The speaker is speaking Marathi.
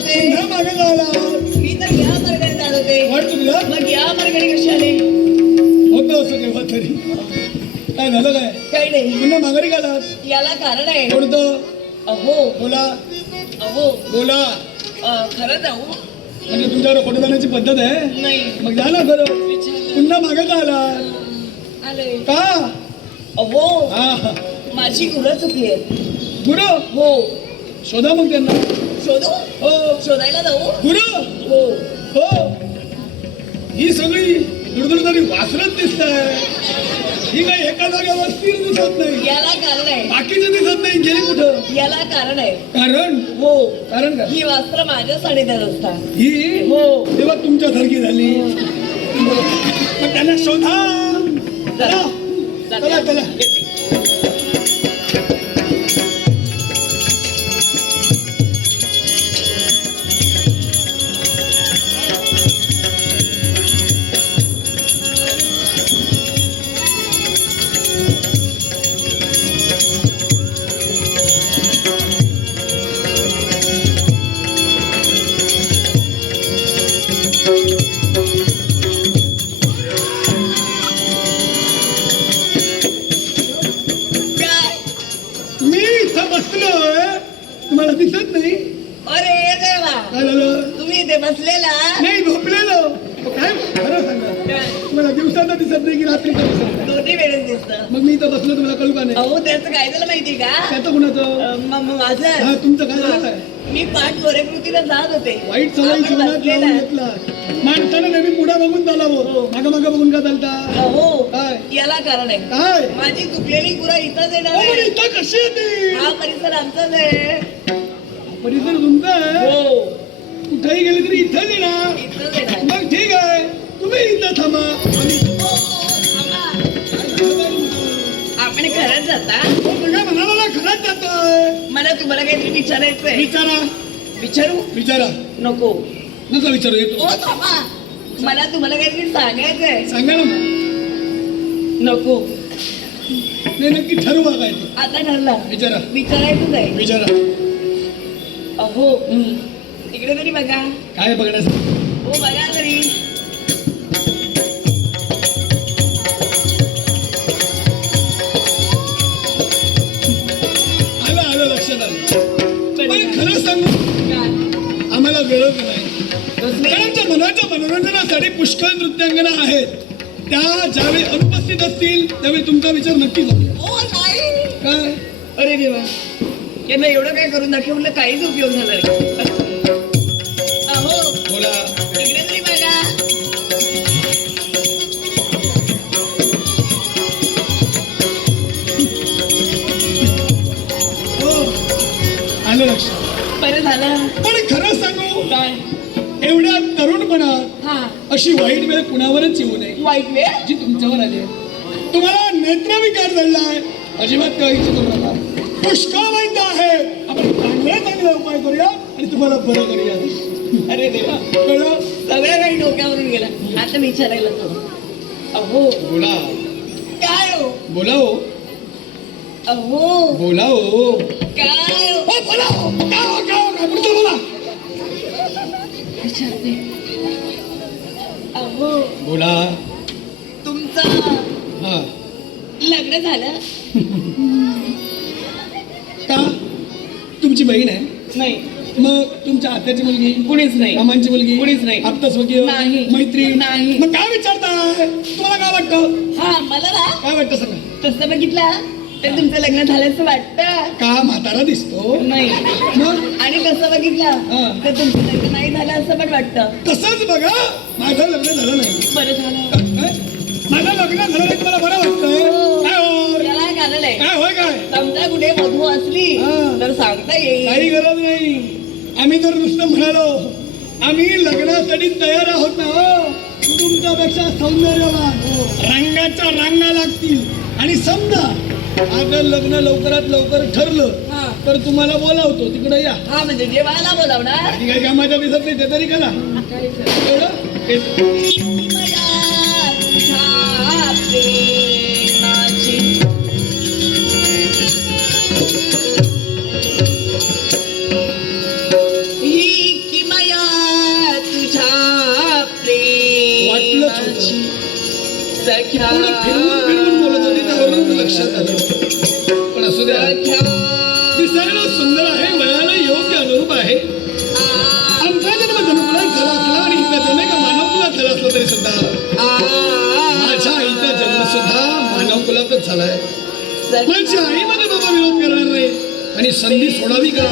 होते पुन्हा मागे जायला. मी तर या मार्गाने होते वाट चुकला मग या मार्गाने आले होतं असं केव्हा तरी. काय झालं काय? काही नाही. पुन्हा माघारी गेलात याला कारण आहे. कोणतं? अहो. बोला. अहो. बोला. अ, खरं जाऊ. म्हणजे तुमच्यावर खोटं जाण्याची पद्धत आहे? नाही. मग जा ना खरं. विचार पुन्हा मागे का आला आले. का? अहो. हा. माझी गुरं चुकली आहेत. गुरु? हो. शोधा मग त्यांना. शोधू? हो शोधायला जाऊ? गुरु! हो हो. ही सगळी दुर्दुर तरी वासरत दिसत ही काही एका जागेवर स्थिर दिसत नाही. याला कारण आहे. बाकीचे दिसत नाही. गेली कुठं? याला कारण आहे. कारण? हो. कारण का ही वस्त्र माझ्या साडीदार असतात ही? हो. तेव्हा तुमच्यासारखी झाली. मग त्यांना शोधा. चला चला. चला. मी इथं बसलोय. तुम्हाला दिसत नाही? अरे देवा काय झालं? तुम्ही इथे बसलेला? नाही झोपलेलो. मग काय? खरं सांगा. काय? तुम्हाला दिवसाचा दिसत नाही की रात्री दिसत नाही. दिसत. मग मी इथं बसलो तुम्हाला कळू का नाही? अहो त्याचं काय झालं माहिती का? त्याचं कुणाचं? अ, म- म- हा माझं तुमचं काय झालं? काय मी पाठ गोरेकृतीला जात होते. वाईट सवयी आपण जीवनात बसलेला. लावून घेतला. माणसानं नेहमी पुढे बघून चालावं. मागं मागं बघून का चालता? अहो काय? याला कारण आहे. काय? माझी चुकलेली गुरा इथंच येणार अहो, पण आहे इथं कशी येते हा परिसर आमचाच आहे. परिसर तुमचा आहे? हो. कुठेही गेले तरी इथंच येणार. इथंच येणार. मग ठीक आहे. तुम्हाला काहीतरी विचारायचंय. विचारा. विचारू? विचारा. नको. नका विचारू येतो. ओ थांबा. मला तुम्हाला काहीतरी सांगायचंय. सांगा ना. नको. नाही नक्की ठरवा काय ते आता ठरला. विचारा. विचारायचंच आहे. विचारा. अहो इकडे तरी बघा. काय बघण्यासाठी हो बघा तरी. कारण त्या मनाच्या मनोरंजनासाठी पुष्कळ नृत्यांगना आहेत. त्या ज्यावेळी अनुपस्थित असतील त्यावेळी तुमचा विचार नक्की नाही. काय? अरे देवा. यांना एवढं काय करून दाखवलं काहीच उपयोग झाला नाही. अहो बोला. इकडे तरी बघा. हो. आलं लक्षात. बरं झालं. पण खरं सांगू काय? एवढ्या तरुणपणात अशी वाईट वेळ कुणावरच येऊ नये. वाईट वेळ? जी तुमच्यावर आली आहे. तुम्हाला नेत्रविकार झालाय अजिबात करू नका. पुष्कळ वाईट आहे. आपण चांगले चांगले उपाय करूया आणि तुम्हाला बरं करूया. अरे देवा. कळलं? सगळं काही डोक्यावरून गेलं. आता विचारायला तो. अहो. बोला. काय हो? बोला हो. अहो. बोला हो. काय हो? हो, बोला हो. विचारते. अहो बोला. तुमचं हा. लग्न झालं? का? तुमची बहीण आहे? नाही. मग तुमच्या आत्याची मुलगी? कुणीच नाही. मामांची मुलगी? कुणीच नाही. आत्ता स्वकीय? नाही. मैत्री? नाही. मग काय विचारताय? तुम्हाला काय वाटतं? हा मला ना काय वाटतं सांगा? तसं बघितलं तर तुमचं लग्न झाल्याचं वाटतं? का म्हातारा दिसतो? नाही. मग? आणि कसं बघितलं? हा. तर तुमचं लग्न नाही झालं असं पण वाटतं. तसंच बघा माझं लग्न झालं नाही. बरं झालं? माझं लग्न झालं नाही तुम्हाला बरं वाटतंय? हो. काय हो? याला कारण आहे? काय होय काय? समजा कुठे असली हा. तर सांगता येईल. काही गरज नाही. आम्ही जर नुसतं म्हणालो आम्ही लग्नासाठी तयार आहोत ना हो. तुमच्यापेक्षा सौंदर्यवान रंगाच्या रांगा लागतील. आणि समजा अगं लग्न लवकरात लवकर ठरलं तर तुम्हाला बोलावतो तिकडे या. हा म्हणजे जेवायला बोलावणार? ती काही कामाच्या दिसत नाही ते तरी करा. वाटलं सख्या फिरवून फिरवून बोलत होती त्यावरून लक्षात आलं. विलापच झालाय. कोणाची आईमध्ये बाबा विरोध करणार नाही? आणि संधी सोडावी का?